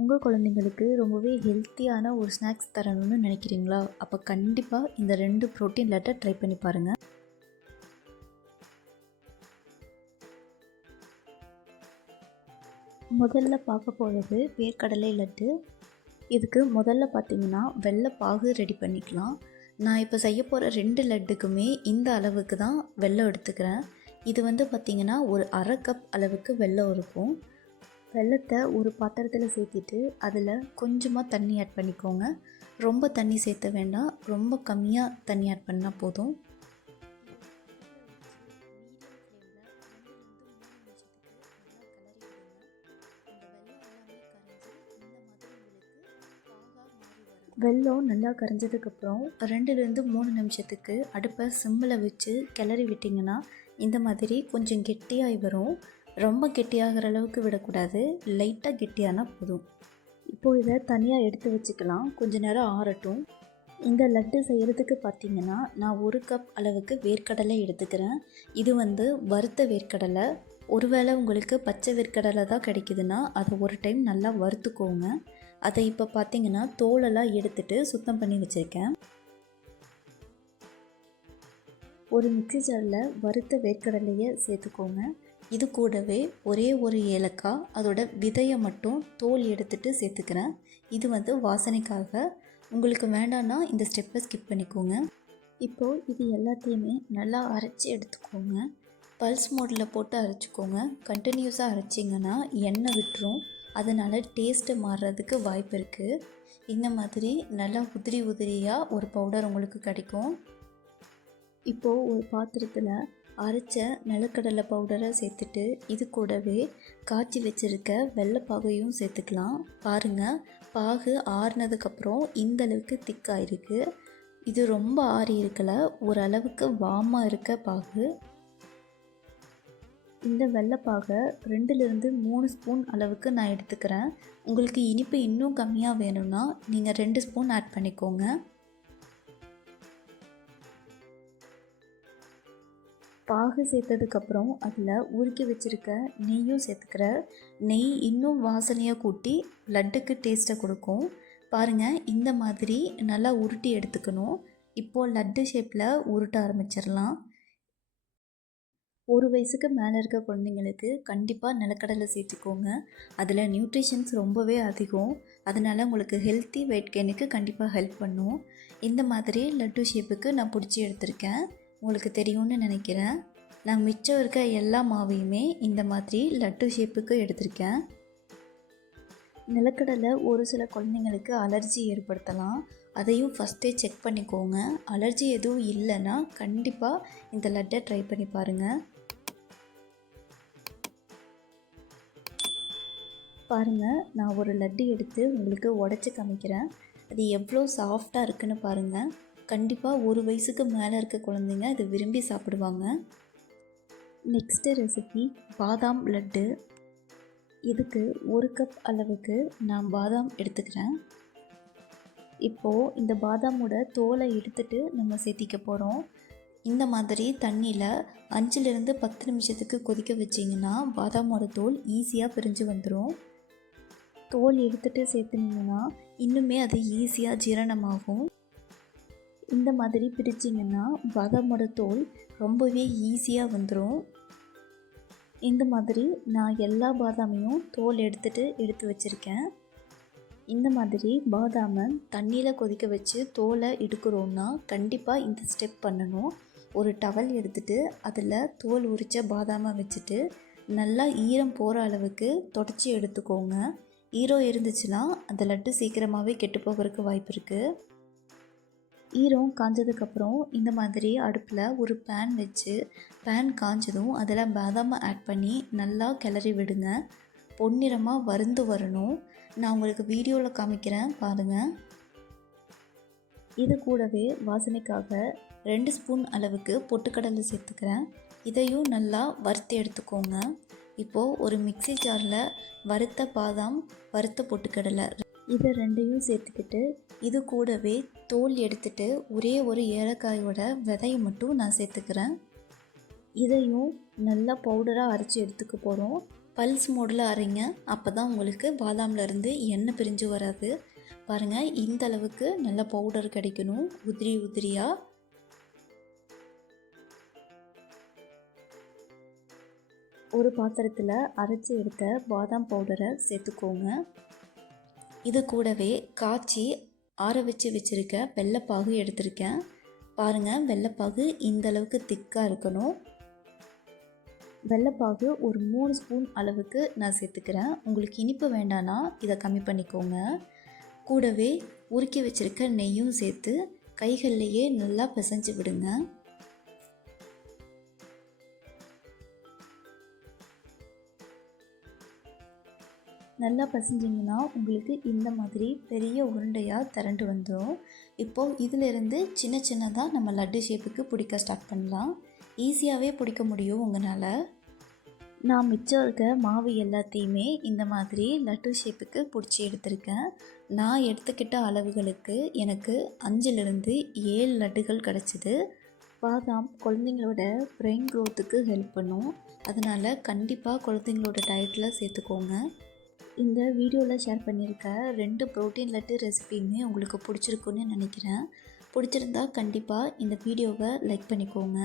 உங்கள் குழந்தைங்களுக்கு ரொம்பவே ஹெல்த்தியான ஒரு ஸ்நாக்ஸ் தரணும்னு நினைக்கிறீங்களா? அப்போ கண்டிப்பாக இந்த 2 ப்ரோட்டீன் லட்டை ட்ரை பண்ணி பாருங்கள். முதல்ல பார்க்க போகிறது வேர்க்கடலை லட்டு. இதுக்கு முதல்ல பார்த்தீங்கன்னா வெள்ளை பாகு ரெடி பண்ணிக்கலாம். நான் இப்போ செய்ய போகிற 2 லட்டுக்குமே இந்த அளவுக்கு தான் வெல்லம் எடுத்துக்கிறேன். இது பார்த்திங்கன்னா ஒரு அரை கப் அளவுக்கு வெல்லம் இருக்கும். வெல்லத்தை ஒரு பாத்திரத்தில் சேர்த்திட்டு அதில் கொஞ்சமாக தண்ணி ஆட் பண்ணிக்கோங்க. ரொம்ப தண்ணி சேர்த்த வேண்டாம், ரொம்ப கம்மியாக தண்ணி ஆட் பண்ணால் போதும். வெல்லம் நல்லா கரைஞ்சதுக்கப்புறம் 2லேருந்து 3 நிமிஷத்துக்கு அடுப்பை சிம்மில் வச்சு கிளறி விட்டிங்கன்னா இந்த மாதிரி கொஞ்சம் கெட்டியாகி வரும். ரொம்ப கெட்டியாகிற அளவுக்கு விடக்கூடாது, லைட்டாக கெட்டியானால் போதும். இப்போது இதை தனியாக எடுத்து வச்சுக்கலாம், கொஞ்ச நேரம் ஆறட்டும். இந்த லட்டு செய்கிறதுக்கு பார்த்திங்கன்னா நான் 1 கப் அளவுக்கு வேர்க்கடலை எடுத்துக்கிறேன். இது வறுத்த வேர்க்கடலை. ஒருவேளை உங்களுக்கு பச்சை வேர்க்கடலை தான் கிடைக்குதுன்னா அதை ஒரு டைம் நல்லா வறுத்துக்கோங்க. அதை இப்போ பார்த்திங்கன்னா தோலெல்லாம் எடுத்துட்டு சுத்தம் பண்ணி வச்சுருக்கேன். ஒரு மிக்ஸி ஜாரில் வறுத்த வேர்க்கடலையை சேர்த்துக்கோங்க. இது கூடவே ஒரே ஒரு ஏலக்காய், அதோட விதையை மட்டும் தோல் எடுத்துகிட்டு சேர்த்துக்கிறேன். இது வாசனைக்காக. உங்களுக்கு வேண்டான்னா இந்த ஸ்டெப்பை ஸ்கிப் பண்ணிக்கோங்க. இப்போது இது எல்லாத்தையுமே நல்லா அரைச்சி எடுத்துக்கோங்க. பல்ஸ் மோடில் போட்டு அரைச்சிக்கோங்க. கண்டினியூஸாக அரைச்சிங்கன்னா எண்ணெய் விட்டுரும், அதனால் டேஸ்ட்டு மாறுறதுக்கு வாய்ப்பு இருக்குது. இந்த மாதிரி நல்லா உதிரியாக ஒரு பவுடர் உங்களுக்கு கிடைக்கும். இப்போது ஒரு பாத்திரத்தில் அரைச்ச நிலக்கடலை பவுடரை சேர்த்துட்டு இது கூடவே காய்ச்சி வச்சுருக்க வெள்ளைப்பாகையும் சேர்த்துக்கலாம். பாருங்கள், பாகு ஆறுனதுக்கப்புறம் இந்தளவுக்கு திக்காயிருக்கு. இது ரொம்ப ஆறி இருக்கலை, ஓரளவுக்கு வாமாக இருக்க பாகு. இந்த வெள்ளைப்பாகை 2லேருந்து 3 ஸ்பூன் அளவுக்கு நான் எடுத்துக்கிறேன். உங்களுக்கு இனிப்பு இன்னும் கம்மியாக வேணும்னா நீங்கள் 2 ஸ்பூன் ஆட் பண்ணிக்கோங்க. பாகு சேர்த்ததுக்கப்புறம் அதில் உருக்கி வச்சுருக்க நெய்யும் சேர்த்துக்கிற. நெய் இன்னும் வாசனையாக கூட்டி லட்டுக்கு டேஸ்ட்டை கொடுக்கும். பாருங்கள், இந்த மாதிரி நல்லா உருட்டி எடுத்துக்கணும். இப்போது லட்டு ஷேப்பில் உருட்ட ஆரம்பிச்சிடலாம். 1 வயசுக்கு மேலே இருக்க குழந்தைங்களுக்கு கண்டிப்பாக நிலக்கடலை சேர்த்துக்கோங்க. அதில் நியூட்ரிஷன்ஸ் ரொம்பவே அதிகம், அதனால் உங்களுக்கு ஹெல்த்தி வெயிட் கெயினுக்கு கண்டிப்பாக ஹெல்ப் பண்ணும். இந்த மாதிரி லட்டு ஷேப்புக்கு நான் பிடிச்சி எடுத்திருக்கேன், உங்களுக்கு தெரியும்னு நினைக்கிறேன். நான் மிச்சம் இருக்க எல்லா மாவையுமே இந்த மாதிரி லட்டு ஷேப்புக்கு எடுத்திருக்கேன். நிலக்கடலை ஒரு சில குழந்தைங்களுக்கு அலர்ஜி ஏற்படுத்தலாம், அதையும் ஃபஸ்ட்டே செக் பண்ணிக்கோங்க. அலர்ஜி எதுவும் இல்லைன்னா கண்டிப்பாக இந்த லட்டை ட்ரை பண்ணி பாருங்கள். பாருங்கள், நான் ஒரு லட்டு எடுத்து உங்களுக்கு உடச்சி காமிக்கிறேன். அது எவ்வளோ சாஃப்டாக இருக்குன்னு பாருங்கள். கண்டிப்பாக 1 வயசுக்கு மேலே இருக்க குழந்தைங்க இதை விரும்பி சாப்பிடுவாங்க. நெக்ஸ்ட்டு ரெசிபி பாதாம் லட்டு. இதுக்கு 1 கப் அளவுக்கு நான் பாதாம் எடுத்துக்கிறேன். இப்போது இந்த பாதாமோட தோலை எடுத்துகிட்டு நம்ம சேர்த்திக்க போகிறோம். இந்த மாதிரி தண்ணியில் 5லேருந்து 10 நிமிஷத்துக்கு கொதிக்க வச்சிங்கன்னா பாதாமோட தோல் ஈஸியாக பிரிஞ்சு வந்துடும். தோல் எடுத்துகிட்டு சேர்த்துனிங்கன்னா இன்னுமே அது ஈஸியாக ஜீரணமாகும். இந்த மாதிரி பிரிச்சிங்கன்னா பாதாமோட தோல் ரொம்பவே ஈஸியாக வந்துடும். இந்த மாதிரி நான் எல்லா பாதாமையும் தோல் எடுத்து வச்சுருக்கேன். இந்த மாதிரி பாதாமை தண்ணியில் கொதிக்க வச்சு தோலை எடுக்கிறோன்னா கண்டிப்பாக இந்த ஸ்டெப் பண்ணணும். ஒரு டவல் எடுத்துகிட்டு அதில் தோல் உரித்த பாதாமை வச்சுட்டு நல்லா ஈரம் போகிற அளவுக்கு தொடச்சி எடுத்துக்கோங்க. ஈரம் இருந்துச்சுன்னா அந்த லட்டு சீக்கிரமாகவே கெட்டு போகிறதுக்கு வாய்ப்பு இருக்குது. ஈரம் காஞ்சதுக்கப்புறம் இந்த மாதிரி அடுப்பில் ஒரு பேன் வச்சு பேன் காஞ்சதும் அதில் பாதாமை ஆட் பண்ணி நல்லா கிளறி விடுங்க. பொன்னிறமாக வறுந்து வரணும். நான் உங்களுக்கு வீடியோவில் காமிக்கிறேன் பாருங்கள். இது கூடவே வாசனைக்காக 2 ஸ்பூன் அளவுக்கு பொட்டுக்கடலை சேர்த்துக்கிறேன். இதையும் நல்லா வறுத்து எடுத்துக்கோங்க. இப்போது ஒரு மிக்ஸி ஜாரில் வறுத்த பாதாம், வறுத்த பொட்டுக்கடலை இதை 2யும் சேர்த்துக்கிட்டு இது கூடவே தோல் எடுத்துகிட்டு ஒரே ஒரு ஏலக்காயோட விதையை மட்டும் நான் சேர்த்துக்கிறேன். இதையும் நல்லா பவுடராக அரைச்சி எடுத்துக்க போகிறோம். பல்ஸ் மோடில் அரைங்க. அப்போ தான் உங்களுக்கு பாதாம்லேருந்து எண்ணெய் பிரிஞ்சு வராது. பாருங்கள், இந்த அளவுக்கு நல்ல பவுடர் கிடைக்கணும், உதிரி உதிரியாக. ஒரு பாத்திரத்தில் அரைச்சி எடுத்த பாதாம் பவுடரை சேர்த்துக்கோங்க. இது கூடவே காய்ச்சி ஆற வச்சுருக்க வெள்ளைப்பாகு எடுத்திருக்கேன். பாருங்கள், வெள்ளைப்பாகு இந்த அளவுக்கு திக்காக இருக்கணும். வெள்ளைப்பாகு ஒரு 3 ஸ்பூன் அளவுக்கு நான் சேர்த்துக்கிறேன். உங்களுக்கு இனிப்பு வேண்டான்னா இதை கம்மி பண்ணிக்கோங்க. கூடவே உருக்கி வச்சுருக்க நெய்யும் சேர்த்து கைகள்லையே நல்லா பிசைஞ்சு விடுங்க. நல்லா பசைஞ்சிங்கன்னா உங்களுக்கு இந்த மாதிரி பெரிய உருண்டையாக திரண்டு வந்துடும். இப்போது இதிலிருந்து சின்ன சின்னதாக நம்ம லட்டு ஷேப்புக்கு பிடிக்க ஸ்டார்ட் பண்ணலாம். ஈஸியாகவே பிடிக்க முடியும் உங்களால். நான் மிச்சம் இருக்க மாவு எல்லாத்தையுமே இந்த மாதிரி லட்டு ஷேப்புக்கு பிடிச்சி எடுத்திருக்கேன். நான் எடுத்துக்கிட்ட அளவுகளுக்கு எனக்கு 5லிருந்து 7 லட்டுகள் கிடச்சிது. பாதாம் குழந்தைங்களோட பிரெயின் க்ரோத்துக்கு ஹெல்ப் பண்ணும். அதனால் கண்டிப்பாக குழந்தைங்களோட டயட்டில் சேர்த்துக்கோங்க. இந்த வீடியோவில் ஷேர் பண்ணியிருக்க 2 ப்ரோட்டீன் லட்டு ரெசிபியுமே உங்களுக்கு பிடிச்சிருக்குன்னு நினைக்கிறேன். பிடிச்சிருந்தா கண்டிப்பாக இந்த வீடியோவை லைக் பண்ணிக்கோங்க.